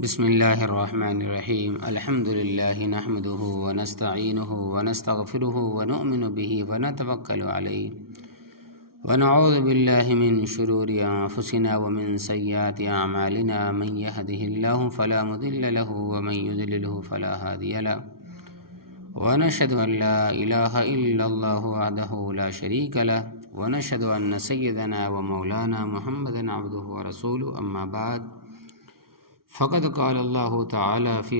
بسم اللہ الرحمن الرحیم الحمد للہ نحمده ونستعینه ونستغفره ونؤمن به ونتوکل علیہ ونعوذ باللہ من شرور انفسنا ومن سیئات اعمالنا من يهده اللہ فلا مضل له ومن يضلله فلا هادی له ونشهد ان لا الہ الا اللہ وحدہ لا شریک له ونشهد ان سیدنا ومولانا محمدا عبدہ ورسولہ اما بعد فقد قال اللہ تعالی فی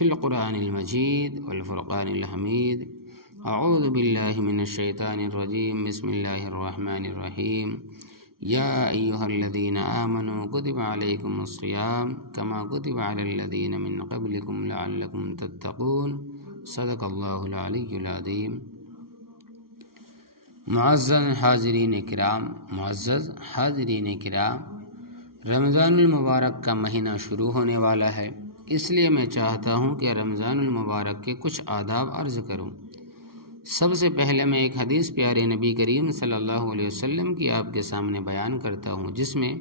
القرآن المجید والفرقان الحمید اعوذ باللہ من الشیطان الرجیم بسم اللہ الرحمن الرحیم یا ایہا الذین آمنوا کتب علیکم الصیام کما کتب علی الذین من قبلکم لعلکم تتقون صدق اللہ العلی العظیم۔ معزز حاضرین کرام، رمضان المبارک کا مہینہ شروع ہونے والا ہے، اس لیے میں چاہتا ہوں کہ رمضان المبارک کے کچھ آداب عرض کروں۔ سب سے پہلے میں ایک حدیث پیارے نبی کریم صلی اللہ علیہ وسلم کی آپ کے سامنے بیان کرتا ہوں، جس میں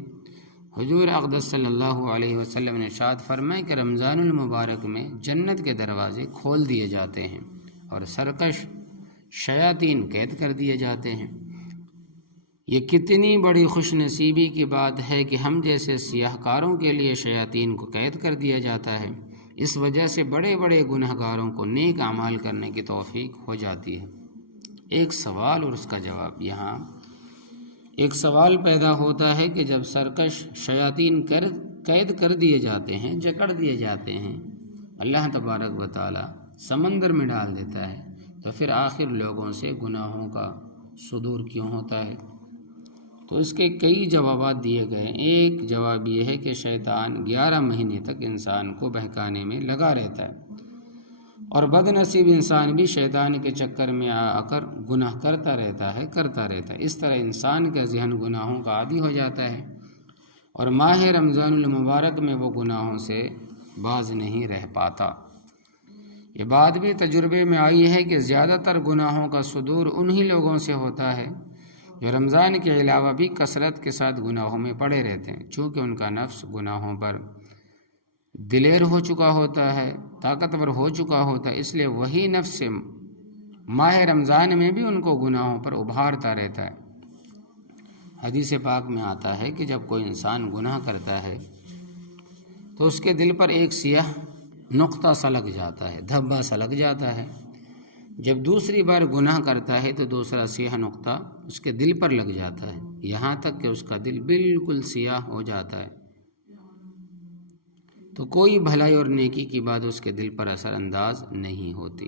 حضور اقدس صلی اللہ علیہ وسلم نے ارشاد فرمایا کہ رمضان المبارک میں جنت کے دروازے کھول دیے جاتے ہیں اور سرکش شیاطین قید کر دیے جاتے ہیں۔ یہ کتنی بڑی خوش نصیبی کی بات ہے کہ ہم جیسے سیاہ کاروں کے لیے شیاطین کو قید کر دیا جاتا ہے۔ اس وجہ سے بڑے بڑے گناہ گاروں کو نیک اعمال کرنے کی توفیق ہو جاتی ہے۔ ایک سوال اور اس کا جواب۔ یہاں ایک سوال پیدا ہوتا ہے کہ جب سرکش شیاطین قید کر دیے جاتے ہیں، جکڑ دیے جاتے ہیں، اللہ تبارک و تعالی سمندر میں ڈال دیتا ہے، تو پھر آخر لوگوں سے گناہوں کا صدور کیوں ہوتا ہے؟ تو اس کے کئی جوابات دیے گئے ہیں۔ ایک جواب یہ ہے کہ شیطان 11 مہینے تک انسان کو بہکانے میں لگا رہتا ہے، اور بد نصیب انسان بھی شیطان کے چکر میں آ کر گناہ کرتا رہتا ہے۔ اس طرح انسان کا ذہن گناہوں کا عادی ہو جاتا ہے، اور ماہ رمضان المبارک میں وہ گناہوں سے باز نہیں رہ پاتا۔ یہ بات بھی تجربے میں آئی ہے کہ زیادہ تر گناہوں کا صدور انہی لوگوں سے ہوتا ہے جو رمضان کے علاوہ بھی کثرت کے ساتھ گناہوں میں پڑے رہتے ہیں، چونکہ ان کا نفس گناہوں پر دلیر ہو چکا ہوتا ہے، طاقتور ہو چکا ہوتا ہے، اس لیے وہی نفس ماہ رمضان میں بھی ان کو گناہوں پر ابھارتا رہتا ہے۔ حدیث پاک میں آتا ہے کہ جب کوئی انسان گناہ کرتا ہے تو اس کے دل پر ایک سیاہ نقطہ سا لگ جاتا ہے، دھبا سا لگ جاتا ہے۔ جب دوسری بار گناہ کرتا ہے تو دوسرا سیاہ نقطہ اس کے دل پر لگ جاتا ہے، یہاں تک کہ اس کا دل بالکل سیاہ ہو جاتا ہے، تو کوئی بھلائی اور نیکی کی بات اس کے دل پر اثر انداز نہیں ہوتی۔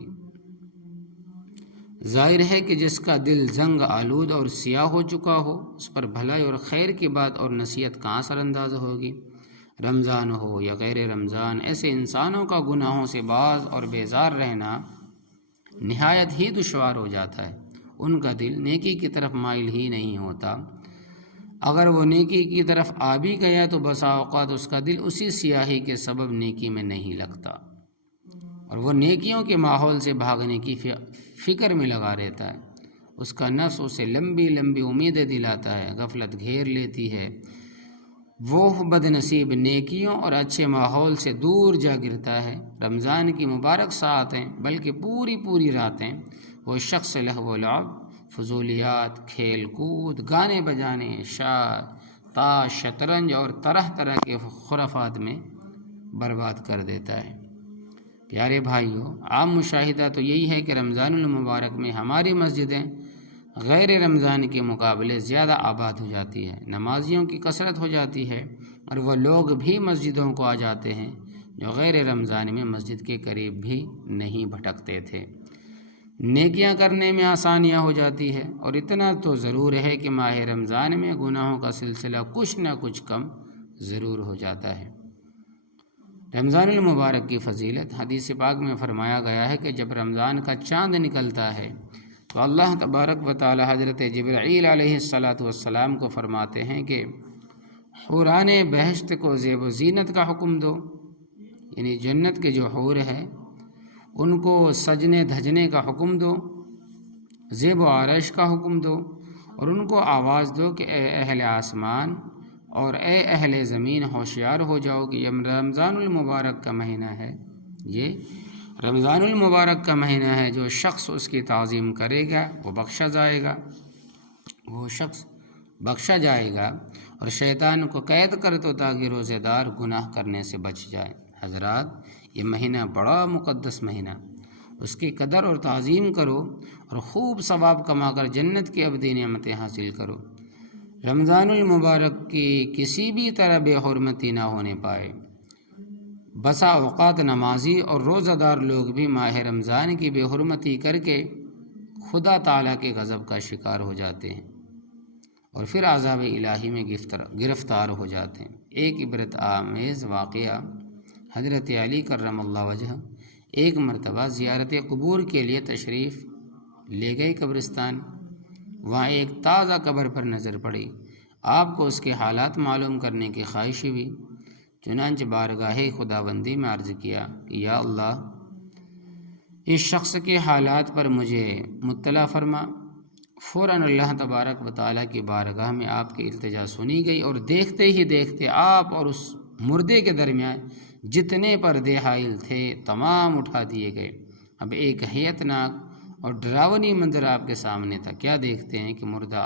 ظاہر ہے کہ جس کا دل زنگ آلود اور سیاہ ہو چکا ہو، اس پر بھلائی اور خیر کی بات اور نصیحت کہاں اثر انداز ہوگی؟ رمضان ہو یا غیر رمضان، ایسے انسانوں کا گناہوں سے باز اور بیزار رہنا نہایت ہی دشوار ہو جاتا ہے۔ ان کا دل نیکی کی طرف مائل ہی نہیں ہوتا۔ اگر وہ نیکی کی طرف آ بھی گیا تو بسا اوقات اس کا دل اسی سیاہی کے سبب نیکی میں نہیں لگتا، اور وہ نیکیوں کے ماحول سے بھاگنے کی فکر میں لگا رہتا ہے۔ اس کا نفس اسے لمبی لمبی امیدیں دلاتا ہے، غفلت گھیر لیتی ہے، وہ بد نصیب نیکیوں اور اچھے ماحول سے دور جا گرتا ہے۔ رمضان کی مبارک ساعتیں بلکہ پوری راتیں وہ شخص لہو و لعب، فضولیات، کھیل کود، گانے بجانے، تاش، شطرنج اور طرح طرح کے خرافات میں برباد کر دیتا ہے۔ پیارے بھائیوں، عام مشاہدہ تو یہی ہے کہ رمضان المبارک میں ہماری مسجدیں غیر رمضان کے مقابلے زیادہ آباد ہو جاتی ہے، نمازیوں کی کثرت ہو جاتی ہے، اور وہ لوگ بھی مسجدوں کو آ جاتے ہیں جو غیر رمضان میں مسجد کے قریب بھی نہیں بھٹکتے تھے۔ نیکیاں کرنے میں آسانیاں ہو جاتی ہے، اور اتنا تو ضرور ہے کہ ماہ رمضان میں گناہوں کا سلسلہ کچھ نہ کچھ کم ضرور ہو جاتا ہے۔ رمضان المبارک کی فضیلت حدیث پاک میں فرمایا گیا ہے کہ جب رمضان کا چاند نکلتا ہے تو اللہ تبارک و تعالی حضرت جبرائیل علیہ السلام کو فرماتے ہیں کہ حوران بہشت کو زیب و زینت کا حکم دو، یعنی جنت کے جو حور ہیں ان کو سجنے دھجنے کا حکم دو، زیب و آرائش کا حکم دو، اور ان کو آواز دو کہ اے اہل آسمان اور اے اہل زمین ہوشیار ہو جاؤ کہ یہ رمضان المبارک کا مہینہ ہے، یہ رمضان المبارک کا مہینہ ہے، جو شخص اس کی تعظیم کرے گا وہ بخشا جائے گا، وہ شخص بخشا جائے گا، اور شیطان کو قید کر دو تاکہ روزے دار گناہ کرنے سے بچ جائے۔ حضرات، یہ مہینہ بڑا مقدس مہینہ، اس کی قدر اور تعظیم کرو اور خوب ثواب کما کر جنت کی ابدی نعمتیں حاصل کرو۔ رمضان المبارک کی کسی بھی طرح بے حرمتی نہ ہونے پائے۔ بسا اوقات نمازی اور روزہ دار لوگ بھی ماہ رمضان کی بے حرمتی کر کے خدا تعالیٰ کے غضب کا شکار ہو جاتے ہیں اور پھر عذاب الہی میں گرفتار ہو جاتے ہیں۔ ایک عبرت آمیز واقعہ، حضرت علی کرم اللہ وجہ ایک مرتبہ زیارت قبور کے لیے تشریف لے گئے قبرستان۔ وہاں ایک تازہ قبر پر نظر پڑی، آپ کو اس کے حالات معلوم کرنے کی خواہش ہوئی، چنانچہ بارگاہ خداوندی میں عرض کیا کہ یا اللہ، اس شخص کے حالات پر مجھے مطلع فرما۔ فوراً اللہ تبارک و تعالیٰ کی بارگاہ میں آپ کی التجا سنی گئی، اور دیکھتے ہی دیکھتے آپ اور اس مردے کے درمیان جتنے پردے حائل تھے تمام اٹھا دیے گئے۔ اب ایک حیرت ناک اور ڈراؤنی منظر آپ کے سامنے تھا۔ کیا دیکھتے ہیں کہ مردہ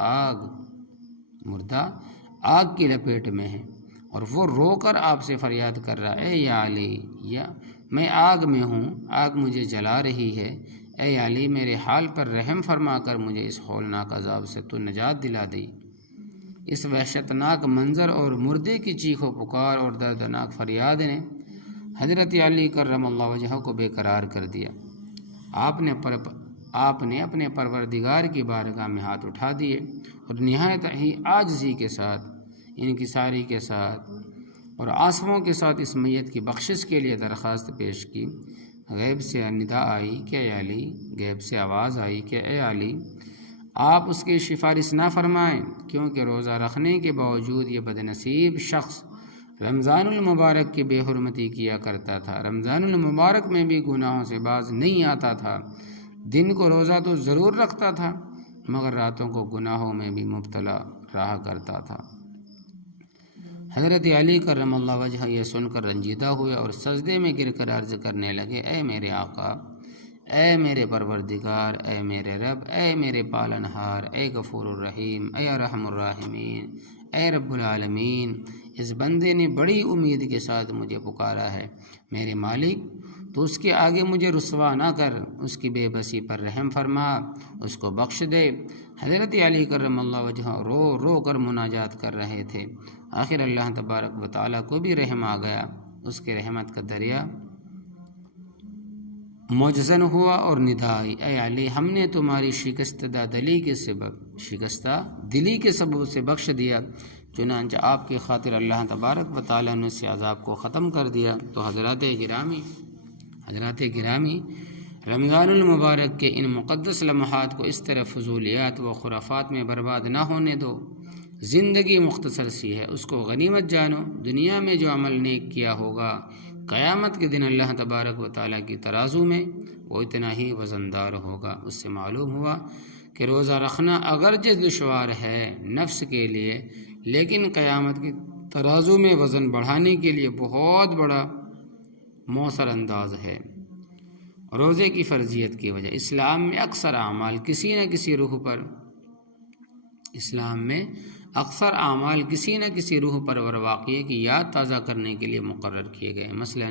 آگ کی لپیٹ میں ہے، اور وہ رو کر آپ سے فریاد کر رہا، اے یا علی، یا میں آگ میں ہوں، آگ مجھے جلا رہی ہے، اے علی میرے حال پر رحم فرما کر مجھے اس ہولناک عذاب سے تو نجات دلا دی۔ اس وحشتناک منظر اور مردے کی چیخ و پکار اور دردناک فریاد نے حضرت علی کرم اللہ وجہہ کو بے قرار کر دیا۔ آپ نے اپنے پروردگار کی بارگاہ میں ہاتھ اٹھا دیے اور نہایت ہی عاجزی کے ساتھ، انکساری کے ساتھ اور آنسوؤں کے ساتھ اس میت کی بخشش کے لیے درخواست پیش کی۔ غیب سے ندا آئی کہ اے علی، غیب سے آواز آئی کہ اے علی، آپ اس کی سفارش نہ فرمائیں، کیونکہ روزہ رکھنے کے باوجود یہ بدنصیب شخص رمضان المبارک کی بے حرمتی کیا کرتا تھا، رمضان المبارک میں بھی گناہوں سے باز نہیں آتا تھا، دن کو روزہ تو ضرور رکھتا تھا مگر راتوں کو گناہوں میں بھی مبتلا رہا کرتا تھا۔ حضرت علی کرم اللہ وجہ یہ سن کر رنجیدہ ہوئے اور سجدے میں گر کر عرض کرنے لگے، اے میرے آقا، اے میرے پروردگار، اے میرے رب، اے میرے پالنہار، اے غفور الرحیم، اے ارحم الراحمین، اے رب العالمین، اس بندے نے بڑی امید کے ساتھ مجھے پکارا ہے، میرے مالک تو اس کے آگے مجھے رسوا نہ کر، اس کی بے بسی پر رحم فرما، اس کو بخش دے۔ حضرت علی کرم اللہ وجہ رو رو کر مناجات کر رہے تھے۔ آخر اللہ تبارک و تعالیٰ کو بھی رحم آ گیا، اس کے رحمت کا دریا موجزن ہوا اور ندا آئی، اے علی، ہم نے تمہاری شکستہ دلی کے سبب سے بخش دیا۔ چنانچہ آپ کی خاطر اللہ تبارک و تعالیٰ نے اس عذاب کو ختم کر دیا۔ تو حضرات گرامی، رمضان المبارک کے ان مقدس لمحات کو اس طرح فضولیات و خرافات میں برباد نہ ہونے دو۔ زندگی مختصر سی ہے، اس کو غنیمت جانو۔ دنیا میں جو عمل نیک کیا ہوگا، قیامت کے دن اللہ تبارک و تعالیٰ کی ترازو میں وہ اتنا ہی وزندار ہوگا۔ اس سے معلوم ہوا کہ روزہ رکھنا اگرچہ دشوار ہے نفس کے لیے، لیکن قیامت کی ترازو میں وزن بڑھانے کے لیے بہت بڑا مؤثر انداز ہے۔ روزے کی فرضیت کی وجہ، اسلام میں اکثر اعمال کسی نہ کسی روح پر اور واقعے کی یاد تازہ کرنے کے لیے مقرر کیے گئے۔ مثلا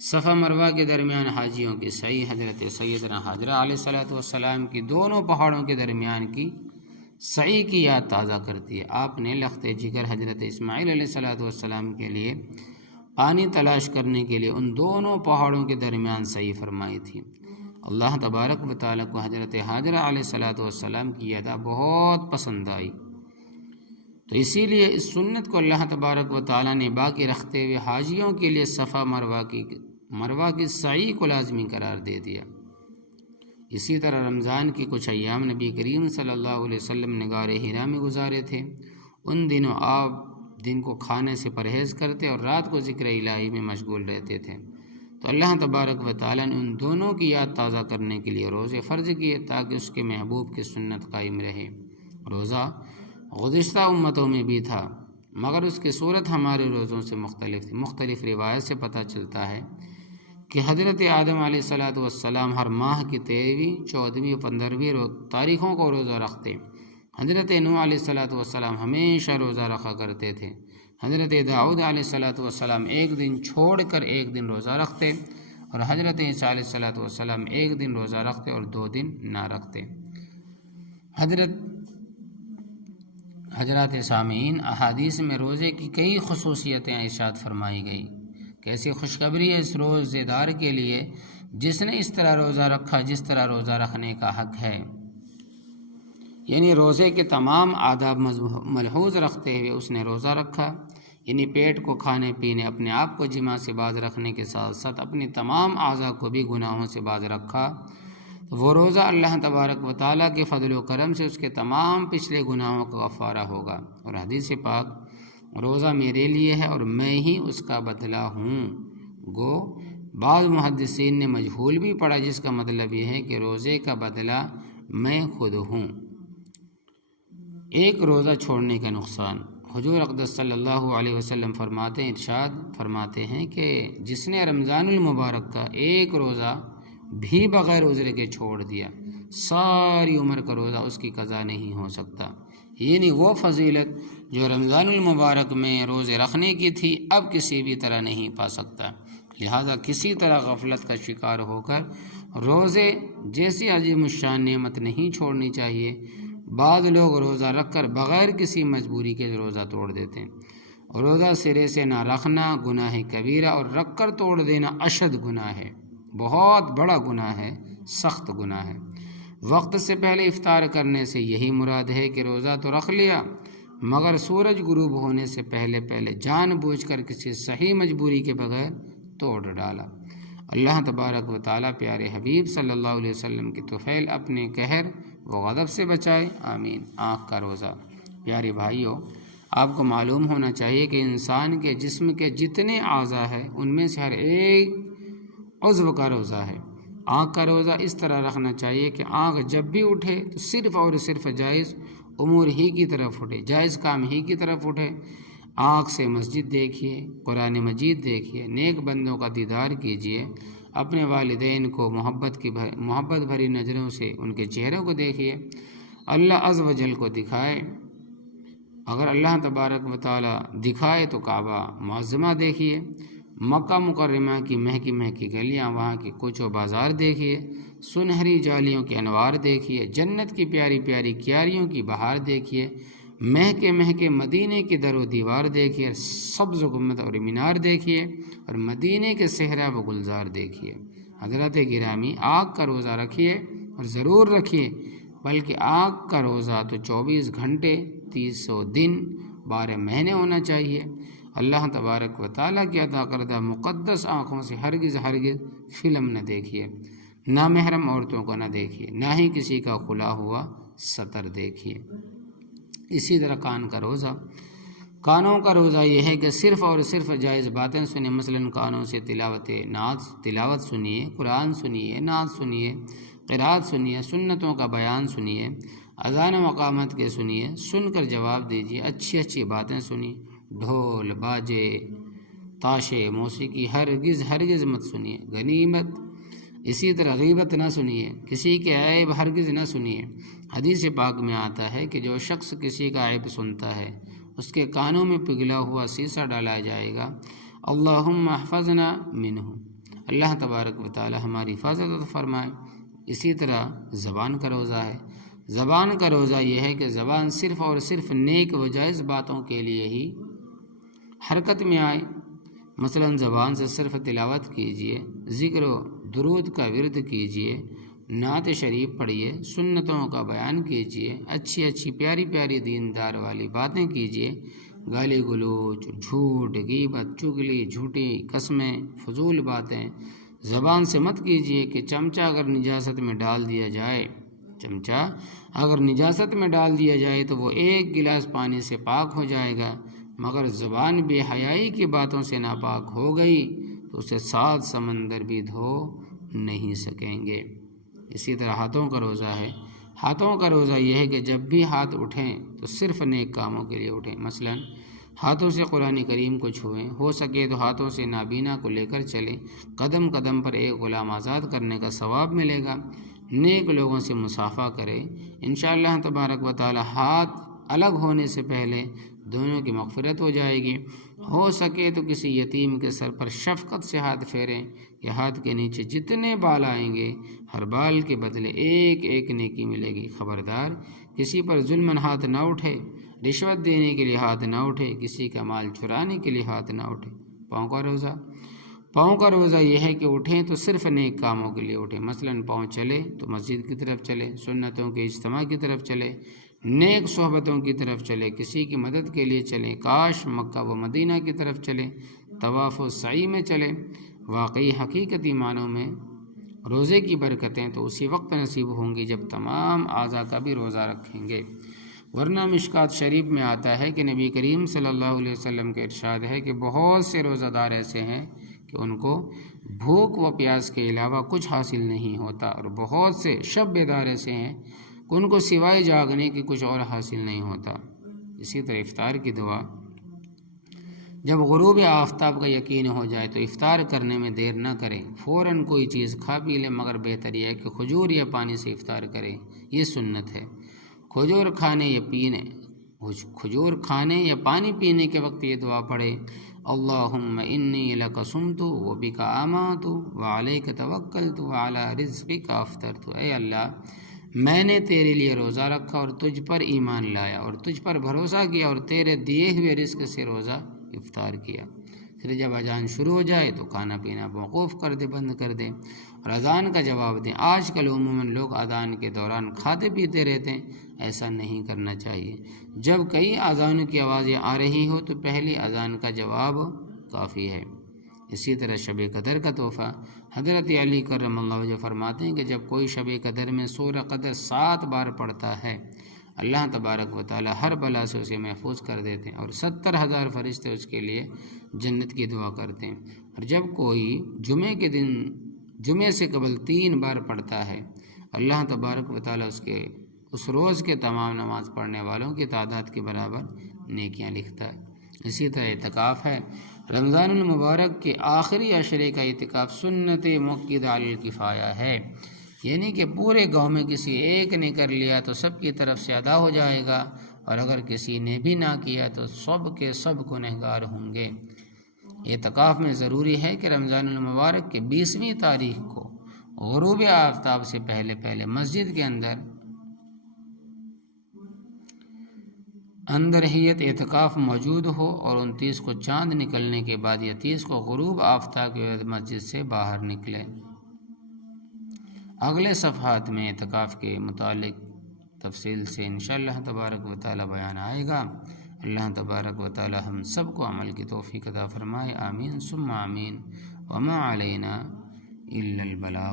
صفا مروہ کے درمیان حاجیوں کی سعی حضرت سیدنا حاجرہ علیہ السلام کی دونوں پہاڑوں کے درمیان کی سعی کی یاد تازہ کرتی ہے۔ آپ نے لخت جگر حضرت اسماعیل علیہ السلام کے لیے پانی تلاش کرنے کے لیے ان دونوں پہاڑوں کے درمیان سعی فرمائی تھی۔ اللہ تبارک و تعالیٰ کو حضرت حاجرہ علیہ السلام کی ادا بہت پسند آئی، تو اسی لیے اس سنت کو اللہ تبارک و تعالیٰ نے باقی رکھتے ہوئے حاجیوں کے لیے صفا مروہ کی سعی کو لازمی قرار دے دیا۔ اسی طرح رمضان کی کچھ ایام نبی کریم صلی اللہ علیہ وسلم نے غار حرا میں گزارے تھے۔ ان دنوں آپ دن کو کھانے سے پرہیز کرتے اور رات کو ذکر الہی میں مشغول رہتے تھے، تو اللہ تبارک و تعالیٰ نے ان دونوں کی یاد تازہ کرنے کے لیے روزے فرض کیے تاکہ اس کے محبوب کی سنت قائم رہے۔ روزہ گزشتہ امتوں میں بھی تھا، مگر اس کی صورت ہمارے روزوں سے مختلف تھی۔ مختلف روایت سے پتہ چلتا ہے کہ حضرت آدم علیہ السلام ہر ماہ کی 13ویں، 14ویں اور 15ویں تاریخوں کو روزہ رکھتے۔ حضرت نوح علیہ السلام ہمیشہ روزہ رکھا کرتے تھے۔ حضرت داؤد علیہ السلام ایک دن چھوڑ کر ایک دن روزہ رکھتے، اور حضرت عیسیٰ علیہ السلام ایک دن روزہ رکھتے اور 2 دن نہ رکھتے۔ حضرات سامعین، احادیث میں روزے کی کئی خصوصیتیں ارشاد فرمائی گئی۔ کیسی خوشخبری ہے اس روزے دار کے لیے جس نے اس طرح روزہ رکھا جس طرح روزہ رکھنے کا حق ہے، یعنی روزے کے تمام آداب ملحوظ رکھتے ہوئے اس نے روزہ رکھا، یعنی پیٹ کو کھانے پینے، اپنے آپ کو جماع سے باز رکھنے کے ساتھ ساتھ اپنی تمام اعضاء کو بھی گناہوں سے باز رکھا۔ وہ روزہ اللہ تبارک و تعالیٰ کے فضل و کرم سے اس کے تمام پچھلے گناہوں کا غفارہ ہوگا۔ اور حدیث پاک، روزہ میرے لیے ہے اور میں ہی اس کا بدلہ ہوں، گو بعض محدثین نے مجہول بھی پڑھا، جس کا مطلب یہ ہے کہ روزے کا بدلہ میں خود ہوں۔ ایک روزہ چھوڑنے کا نقصان۔ حضور اقدس صلی اللہ علیہ وسلم ارشاد فرماتے ہیں کہ جس نے رمضان المبارک کا ایک روزہ بھی بغیر عذر کے چھوڑ دیا، ساری عمر کا روزہ اس کی قضا نہیں ہو سکتا۔ یعنی وہ فضیلت جو رمضان المبارک میں روزے رکھنے کی تھی اب کسی بھی طرح نہیں پا سکتا۔ لہذا کسی طرح غفلت کا شکار ہو کر روزے جیسی عظیم الشان نعمت نہیں چھوڑنی چاہیے۔ بعض لوگ روزہ رکھ کر بغیر کسی مجبوری کے روزہ توڑ دیتے ہیں۔ روزہ سرے سے نہ رکھنا گناہ کبیرہ، اور رکھ کر توڑ دینا اشد گناہ ہے، بہت بڑا گناہ ہے، سخت گناہ ہے۔ وقت سے پہلے افطار کرنے سے یہی مراد ہے کہ روزہ تو رکھ لیا مگر سورج غروب ہونے سے پہلے جان بوجھ کر کسی صحیح مجبوری کے بغیر توڑ ڈالا۔ اللہ تبارک و تعالیٰ پیارے حبیب صلی اللہ علیہ وسلم کی طفیل اپنے قہر و غضب سے بچائے، آمین۔ آنکھ کا روزہ۔ پیارے بھائیوں، آپ کو معلوم ہونا چاہیے کہ انسان کے جسم کے جتنے اعضاء ہیں ان میں سے ہر ایک عضو کا روزہ ہے۔ آنکھ کا روزہ اس طرح رکھنا چاہیے کہ آنکھ جب بھی اٹھے تو صرف اور صرف جائز امور ہی کی طرف اٹھے، جائز کام ہی کی طرف اٹھے۔ آنکھ سے مسجد دیکھیے، قرآن مجید دیکھیے، نیک بندوں کا دیدار کیجیے، اپنے والدین کو محبت بھری نظروں سے ان کے چہروں کو دیکھیے، اللہ عز و جل کو دکھائے۔ اگر اللہ تبارک و تعالی دکھائے تو کعبہ معظمہ دیکھیے، مکہ مکرمہ کی مہکی مہکی گلیاں، وہاں کی کوچ و بازار دیکھیے، سنہری جالیوں کے انوار دیکھیے، جنت کی پیاری پیاری کیاریوں کی بہار دیکھیے، مہکے مہکے مدینے کی در و دیوار دیکھیے، سبز گنبد اور مینار دیکھیے، اور مدینے کے صحرا و گلزار دیکھیے۔ حضرت گرامی، آنکھ کا روزہ رکھیے اور ضرور رکھیے، بلکہ آنکھ کا روزہ تو 24 گھنٹے 300 دن 12 مہینے ہونا چاہیے۔ اللہ تبارک و تعالیٰ کی عطا کردہ مقدس آنکھوں سے ہرگز فلم نہ دیکھیے، نہ محرم عورتوں کو نہ دیکھیے، نہ ہی کسی کا کھلا ہوا سطر دیکھیے۔ اسی طرح کان کا روزہ۔ کانوں کا روزہ یہ ہے کہ صرف اور صرف جائز باتیں سنیں، مثلاً کانوں سے تلاوت سنیے، قرآن سنیے، نعت سنیے، قرات سنیے، سنتوں کا بیان سنیے، اذان و اقامت کے سنیے، سن کر جواب دیجیے، اچھی اچھی باتیں سنیے، ڈھول باجے تاشے موسیقی ہرگز مت سنیے۔ غنیمت، اسی طرح غیبت نہ سنیے، کسی کے عیب ہرگز نہ سنیے۔ حدیث پاک میں آتا ہے کہ جو شخص کسی کا عیب سنتا ہے اس کے کانوں میں پگھلا ہوا سیسا ڈالا جائے گا۔ اللہم احفظنا منہ، اللہ تبارک و تعالی ہماری حفاظت فرمائے۔ اسی طرح زبان کا روزہ ہے۔ زبان کا روزہ یہ ہے کہ زبان صرف اور صرف نیک و جائز باتوں کے لیے ہی حرکت میں آئے، مثلاً زبان سے صرف تلاوت کیجیے، ذکر و درود کا ورد کیجیے، نعت شریف پڑھیے، سنتوں کا بیان کیجیے، اچھی اچھی پیاری پیاری دیندار والی باتیں کیجیے، گالی گلوچ، جھوٹ، غیبت، چگلی، جھوٹی قسمیں، فضول باتیں زبان سے مت کیجیے۔ کہ چمچہ اگر نجاست میں ڈال دیا جائے تو وہ ایک گلاس پانی سے پاک ہو جائے گا، مگر زبان بے حیائی کی باتوں سے ناپاک ہو گئی تو اسے 7 سمندر بھی دھو نہیں سکیں گے۔ اسی طرح ہاتھوں کا روزہ ہے۔ ہاتھوں کا روزہ یہ ہے کہ جب بھی ہاتھ اٹھیں تو صرف نیک کاموں کے لیے اٹھیں، مثلاً ہاتھوں سے قرآن کریم کو چھوئیں، ہو سکے تو ہاتھوں سے نابینا کو لے کر چلیں، قدم قدم پر ایک غلام آزاد کرنے کا ثواب ملے گا، نیک لوگوں سے مصافحہ کریں، انشاءاللہ تبارک و تعالی ہاتھ الگ ہونے سے پہلے دونوں کی مغفرت ہو جائے گی۔ ہو سکے تو کسی یتیم کے سر پر شفقت سے ہاتھ پھیریں کہ ہاتھ کے نیچے جتنے بال آئیں گے ہر بال کے بدلے ایک ایک نیکی ملے گی۔ خبردار کسی پر ظلماً ہاتھ نہ اٹھے، رشوت دینے کے لیے ہاتھ نہ اٹھے، کسی کا مال چرانے کے لیے ہاتھ نہ اٹھے۔ پاؤں کا روزہ یہ ہے کہ اٹھیں تو صرف نیک کاموں کے لیے اٹھیں، مثلاً پاؤں چلے تو مسجد کی طرف چلے، سنتوں کے اجتماع کی طرف چلے، نیک صحبتوں کی طرف چلے، کسی کی مدد کے لیے چلیں، کاش مکہ و مدینہ کی طرف چلیں، طواف و سعی میں چلیں۔ واقعی حقیقتی معنوں میں روزے کی برکتیں تو اسی وقت نصیب ہوں گی جب تمام اعضاء کا بھی روزہ رکھیں گے، ورنہ مشکات شریف میں آتا ہے کہ نبی کریم صلی اللہ علیہ وسلم کا ارشاد ہے کہ بہت سے روزہ دار ایسے ہیں کہ ان کو بھوک و پیاس کے علاوہ کچھ حاصل نہیں ہوتا، اور بہت سے شب بیدار ایسے ہیں کہ ان کو سوائے جاگنے کے کچھ اور حاصل نہیں ہوتا۔ اسی طرح افطار کی دعا، جب غروب آفتاب کا یقین ہو جائے تو افطار کرنے میں دیر نہ کریں، فوراً کوئی چیز کھا پی لیں، مگر بہتر یہ ہے کہ کھجور یا پانی سے افطار کریں، یہ سنت ہے۔ کھجور کھانے یا پانی پینے کے وقت یہ دعا پڑھے، اللہم انی لک صمت و بک آمنت و علیک توکلت و علی رزقک افطرت۔ اے اللہ، میں نے تیرے لیے روزہ رکھا اور تجھ پر ایمان لایا اور تجھ پر بھروسہ کیا اور تیرے دیے ہوئے رزق سے روزہ افطار کیا۔ پھر جب اذان شروع ہو جائے تو کھانا پینا موقوف کر دے، بند کر دیں اور اذان کا جواب دیں۔ آج کل عموماً لوگ اذان کے دوران کھاتے پیتے رہتے ہیں، ایسا نہیں کرنا چاہیے۔ جب کئی اذانوں کی آوازیں آ رہی ہو تو پہلی اذان کا جواب کافی ہے۔ اسی طرح شب قدر کا تحفہ، حضرت علی کرم اللہ وجہ فرماتے ہیں کہ جب کوئی شب قدر میں سورہ قدر 7 بار پڑھتا ہے، اللہ تبارک و تعالی ہر بلا سے اسے محفوظ کر دیتے ہیں اور 70,000 فرشتے اس کے لیے جنت کی دعا کرتے ہیں۔ اور جب کوئی جمعے سے قبل 3 بار پڑھتا ہے، اللہ تبارک و تعالی اس روز کے تمام نماز پڑھنے والوں کی تعداد کے برابر نیکیاں لکھتا ہے۔ اسی طرح اعتکاف ہے، رمضان المبارک کے آخری عشرے کا اعتکاف سنت مؤکدہ علی الکفایہ ہے، یعنی کہ پورے گاؤں میں کسی ایک نے کر لیا تو سب کی طرف سے ادا ہو جائے گا، اور اگر کسی نے بھی نہ کیا تو سب کے سب گنہگار ہوں گے۔ اعتکاف میں ضروری ہے کہ رمضان المبارک کے 20ویں تاریخ کو غروب آفتاب سے پہلے مسجد کے اندر ہیت اعتکاف موجود ہو، اور 29 کو چاند نکلنے کے بعد یا 30 کو غروب آفتاب کے بعد مسجد سے باہر نکلے۔ اگلے صفحات میں اعتکاف کے متعلق تفصیل سے انشاءاللہ تبارک و تعالی بیان آئے گا۔ اللہ تبارک و تعالی ہم سب کو عمل کی توفیق عطا فرمائے، آمین ثم آمین۔ وما علینا الا البلاغ۔